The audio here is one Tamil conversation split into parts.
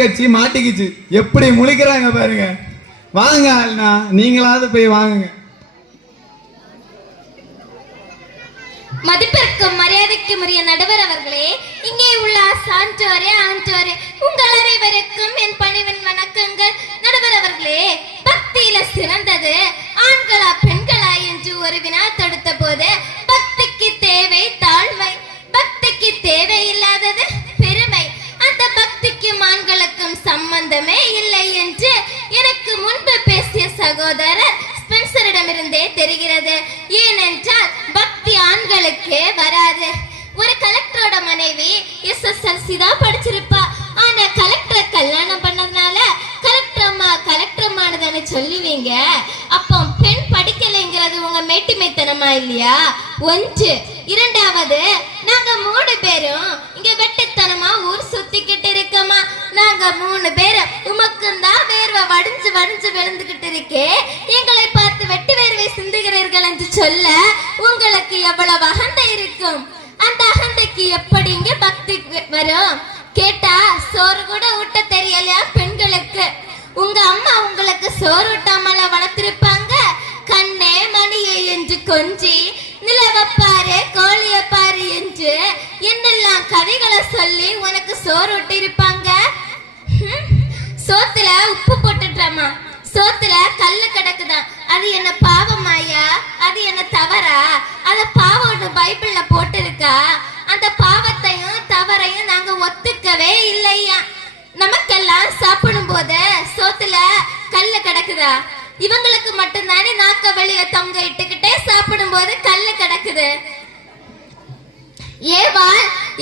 கட்சி மாட்டிக்கிச்சு, எப்படி முழிக்கிறாங்க பாருங்க. வாங்க அண்ணா, நீங்களாவது போய் வாங்குங்க. மதிப்பிற்கும் மரியாதைக்கும் உரிய நடுவர் அவர்களே, இங்கே உள்ள சான்றோரே ஆன்றோரே, உங்கள் அனைவருக்கும் என் பணிவின் வணக்கங்கள். நடுவர் அவர்களே, பக்தியில சிறந்தது ஆண்களா பெண்களா என்று ஒரு வினா தொடுத்த போது பக்திக்கு தேவை தாழ்மை, பக்திக்கு தேவை இல்லாதது பெருமை, அந்த பக்திக்கும் ஆண்களுக்கும் சம்பந்தமே இல்லை என்று எனக்கு முன்பு பேசிய சகோதரர் ஸ்பென்சரிடமிருந்தே தெரிகிறது. ஏனென்றால் பக்தி ஆண்களுக்கே வராது. ஒரு கலெக்டரோட மனைவி SSLC தான் படிச்சிருப்பா. ஆனா கலெக்டரை கல்யாணம் பண்ணதுனால கலெக்டர் அம்மானதானே சொல்லுவீங்க. அப்போ பெண் படிக்கலைங்கிறது உங்க மேட்டிமைத்தனமா இல்லையா? ஒன்று. இரண்டாவது, நாங்க 3 பேரும் இங்க வெட்டித்தனமா ஊர் சுத்திக்கிட்டு இருக்கோமா? நாங்க 3 பேரும் உமக்கும் தான் வேர்வை வடிஞ்சு விழுந்துகிட்டு இருக்கே, எங்களை பார்த்து வெட்டி வேர்வை சிந்துகிறீர்கள் என்று சொல்ல உங்களுக்கு எவ்வளவு அகந்தை இருக்கும்? அந்த அகந்தைக்கு எப்படி இங்க பக்தி வரும்? கேட்டா சோறு கூட ஊட்ட தெரியலையா பெண்களுக்கு? உங்க அம்மா உங்களுக்கு சோறு ஊட்டாமல வளர்த்திருப்பாங்க? கண்ணே மணியே என்று கொஞ்சி நிலவப்பாரு கோழியப்பாரு என்று என்னெல்லாம் கதைகளை சொல்லி உனக்கு சோறு ஊட்டி இருப்பாங்க. சோத்துல உப்பு போட்டுட்டாமா, சோத்துல கல்லு கிடக்குதான், அது என்ன பாவமாயா? அது என்ன தவறா? அத பாவம்னு பைபிள்ல போட்டிருக்கா? அந்த பாவத்தையும் தவறையும் நாங்க ஒத்துக்கவே இல்லையா. நமக்கெல்லாம் சாப்பிடும் போது சோத்துல கல்லு கிடக்குதா? இவங்களுக்கு மட்டும்தானே நாக்க வெளிய தொங்க இட்டுக்கிட்டே சாப்பிடும் போது கல்லு கிடக்குது.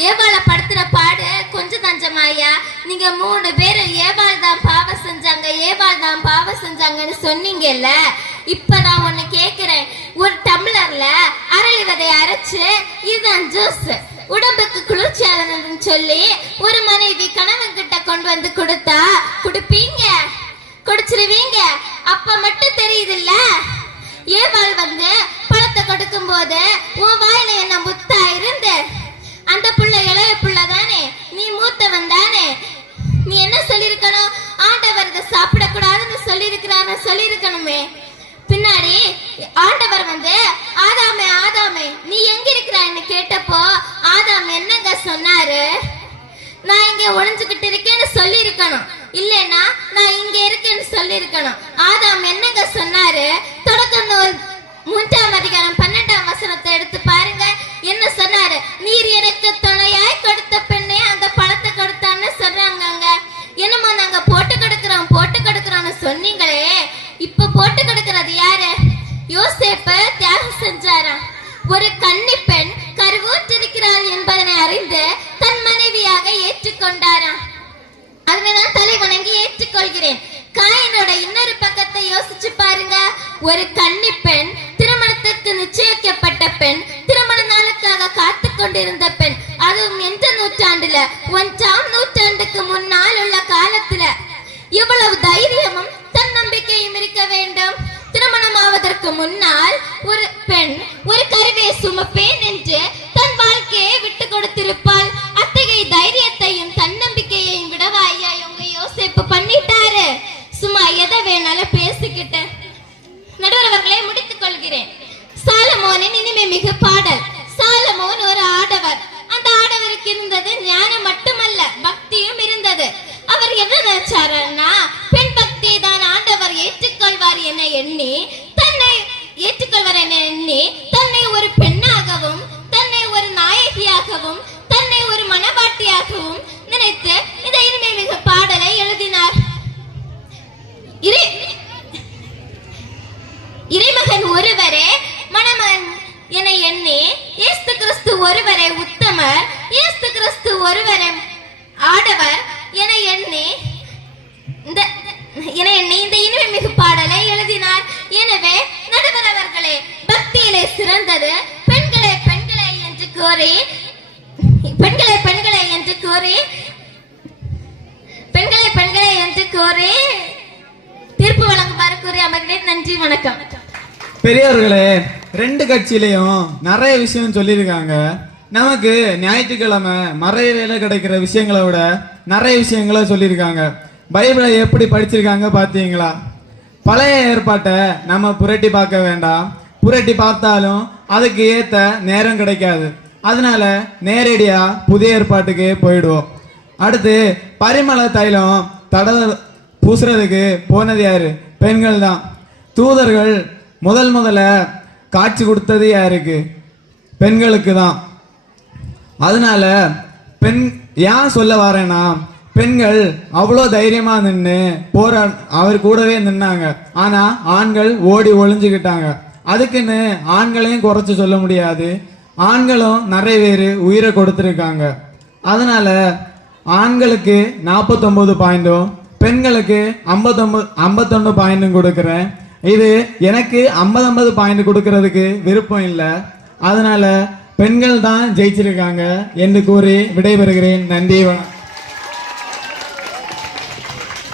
ஏவாள படுத்துற பாடு கொஞ்சம் தஞ்சமாயா? நீங்க 3 பேரும் ஏவாள் தான் பாவம் செஞ்சாங்க, ஏவாள் தான் பாவம் செஞ்சாங்கன்னு சொன்னீங்கல்ல. இப்பதான் ஒண்ணு கேக்குறேன். ஒரு டம்ளர்ல அரளி விதைய அரைச்சு இதுதான் ஜூஸ், உடம்புக்கு குளிர்ச்சியானதுன்னு சொல்லி ஒரு மனைவி கணவன் கிட்ட கொண்டு வந்து கொடுத்தா குடிப்பீங்க, குடிச்சிருவீங்க. அப்ப மட்டும் தெரியுதுல்ல. ஏவாள் வந்து பழத்தை கொடுக்கும் போது உன் வாயில என்ன முத்தா இருந்து? அந்த புள்ள இளைய புள்ள தானே, நீ மூத்தவன் தானே. நீ என்ன சொல்லிருக்கணும்? ஆண்டவர் இதை சாப்பிடக்கூடாதுன்னு சொல்லியிருக்கணுமே. பின்னாடி ஆண்டவர் வந்து ஆதாமே ஆதாமே நீ எங்க இருக்கிறான்னு கேட்டப்போ ஆதாம் என்னங்க சொன்னாரு? நான் இங்க ஒளிஞ்சுக்கிட்டு இருக்கேன்னு சொல்லி இருக்கணும், இல்லைன்னா நான் இங்க இருக்கேன்னு சொல்லி இருக்கணும். ஆதாம் என்னங்க சொன்னாரு? தொடக்கம் 3ஆம் அதிகாரம் 12ஆம் வசனத்தை எடுத்து பாருங்க. என்ன சொன்னாரு? நீர் எனக்கு துணையாய் கொடுத்த பெண்ணே அந்த பழத்தை கொடுத்தான்னு சொல்றாங்க. என்னமோ நாங்க போட்டு கொடுக்கிறோம்னு சொன்னீங்களே, இப்ப போட்டு கொடுக்கிறது யாரு? யோசேப்பு தியாகம் செஞ்சாராம். ஒரு கன்னி பெண் கருவூற்றிருக்கிறாள் என்பதனை அறிந்து தன் மனைவியாக ஏற்றுக்கொண்டாராம். அதனால்தான் தலை வணங்கி ஏற்றுக்கொள்கிறேன். காயினோட இன்னொரு பக்கத்தை யோசிச்சு பாருங்க. ஒரு கன்னி பெண், திருமணத்துக்கு நிச்சயிக்கப்பட்ட பெண், திருமண நாளுக்காக காத்து கொண்டிருந்த பெண், அதுவும் எந்த நூற்றாண்டுல? 1ஆம் நூற்றாண்டுக்கு முன்னால் உள்ள காலத்துல. எவ்வளவு தைரியமும் தன்னம்பிக்கையும் இருக்க வேண்டும். திருமணம் ஆவதற்கு முன்னால் ஒரு பெண் ஒரு கருவியை சுமப்பேன் என்று தன் வாழ்க்கையை விட்டு கொடுத்திருப்பாள். அத்தகைய தைரியத்தையும் தன்னம்பிக்கையையும் விடவா ஐயா உங்க யோசிப்பு பண்ணிட்டாரு? சும்மா எதை வேணாலும் பேசிக்கிட்டு. நடுவர் அவர்களை முடித்துக் கொள்கிறேன். சாலமோனின் இனிமை மிகு பாடல். சாலமோன் ஒரு ஆடவர். அந்த ஆடவருக்கு இருந்தது ஞானம் மட்டுமல்ல, பக்தியும் இருந்தது. அவர் என்ன நினைச்சாருன்னா, பெண் பக்தியை தான் ஆண்டவர் ஏற்றுக்கொள்வார் என எண்ணி தன்னை ஒரு பெண்ணாகவும் தன்னை ஒரு நாயகியாகவும் தன்னை ஒரு மனவாட்டியாகவும் நினைத்து இந்த இனிமை மிகு பாடலை எழுதினார். இறைமகன் ஒருவரே மணமகன் என எண்ணி இயேசு கிறிஸ்து ஒருவரே உத்தமர், இயேசு கிறிஸ்து ஒருவரே ஆடவர் என எண்ணி இந்த இனிமை மிகு பாடலை எழுதினார். எனவே நடுவர் அவர்களே, பக்தியிலே சிறந்தது பெண்களே என்று கூறி தீர்ப்பு வழங்குமாறு கூறி அமர்கிறேன். நன்றி, வணக்கம். பெரியவர்களே, 2 கட்சியிலையும் நிறைய விஷயம் சொல்லியிருக்காங்க. நமக்கு ஞாயிற்றுக்கிழமை மறையில கிடைக்கிற விஷயங்களை விட நிறைய விஷயங்களை சொல்லியிருக்காங்க. பைபிளை எப்படி படிச்சிருக்காங்க பார்த்தீங்களா? பழைய ஏற்பாட்டை நம்ம புரட்டி பார்க்க வேண்டாம். புரட்டி பார்த்தாலும் அதுக்கு ஏற்ற நேரம் கிடைக்காது. அதனால நேரடியா புதிய ஏற்பாட்டுக்கு போயிடுவோம். அடுத்து பரிமள தைலம் பூசுறதுக்கு போனது யாரு? பெண்கள் தான். தூதர்கள் முதல்ல காட்சி கொடுத்தது யாருக்கு? பெண்களுக்கு தான். அதனால பெண் ஏன் சொல்ல வரேன்னா, பெண்கள் அவ்வளோ தைரியமா நின்று அவர் கூடவே நின்னாங்க. ஆனா ஆண்கள் ஓடி ஒளிஞ்சுக்கிட்டாங்க. அதுக்குன்னு ஆண்களையும் குறைச்சு சொல்ல முடியாது. ஆண்களும் நிறைய பேர் உயிரை கொடுத்துருக்காங்க. அதனால ஆண்களுக்கு 49 பாயிண்டும் பெண்களுக்கு 51 பாயிண்டும் கொடுக்குறேன். இது எனக்கு 50 பாயிண்ட் கொடுக்கறதுக்கு விருப்பம் இல்லை. அதனால பெண்கள் தான் ஜெயிச்சிருக்காங்க என்று கூறி விடைபெறுகிறேன். நன்றி, வணக்கம்.